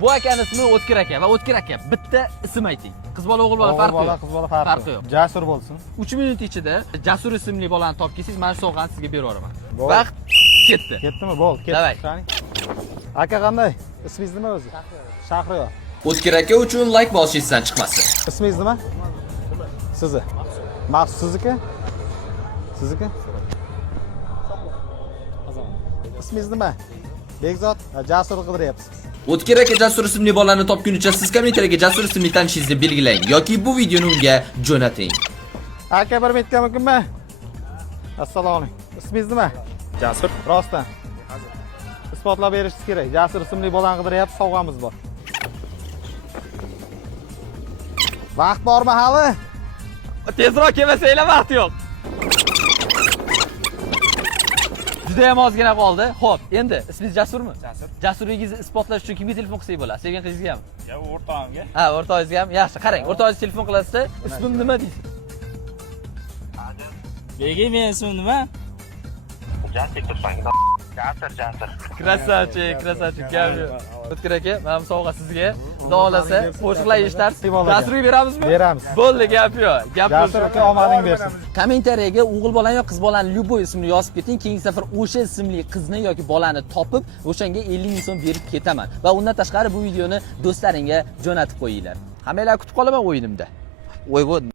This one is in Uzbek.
Bu akani ismi O'tkir aka va O'tkir aka bitta ism ayting. Qiz bola o'g'il bola farqi yo'q. Qiz bola farqi yo'q. Jasur bo'lsin. 3 minut ichida Jasur ismli bolani topib kelsangiz, mana shu sovg'ani sizga berib yuboraman. Vaqt ketdi. Ketdimi? Bo'ldi, ketdi. Aka qanday? Ismingiz nima o'zi? Shahriyor. O'tkir aka uchun like bosishdan chiqmasin. Ismingiz nima? Sizni. Maqsud sizniki? Sizniki? Ismingiz nima? Bekzod, Jasur qidiryapsiz. O'tkir aka Jasur ismli bolani topgunicha siz kommentariyga Jasur ismli tanishingizni belgilang yoki bu videoni unga jo'nating. Aka bir metka mumkinmi? Assalomu alaykum. Ismingiz nima? Jasur. Rostdan. Isbotlab berishingiz kerak. Jasur ismli bolani qidiryapsiz, sovg'amiz bor. Vaqt bormi hali? Tezroq kelmasanglar vaqt yo'q. Juda ham ozgina qoldi. Xo'p, endi ismingiz Jasurmi? Jasur. Jasurligingizni isbotlash uchun kimga telefon qilsak bo'ladi? Sevgan qizingizgami? Ya o'rtog'imga. Ha, o'rtog'ingizga ham. Yaxshi, qarang, o'rtog'ingiz telefon qilasizda, ismim nima deysiz? Begi, men ismim nima? Jasur. Krasavchik, gap yo'q. O'tkir aka, mana bu sovg'a sizga. Xudo xolasa, qo'shiqlar eshitarsiz. Jasurga beramizmi? Beramiz. Bo'ldi, gap yo'q. Gap Jasur aka omading bersin. Kommentariyaga o'g'il bolani yoki qiz bolani любой ismini yozib keting. Keyingi safar o'sha ismli qizni yoki bolani topib, o'shanga 50 ming so'm berib ketaman. Va undan tashqari bu videoni do'stlaringga jo'natib qo'yinglar. Hammanglar kutib qolaman o'yinimda. Voy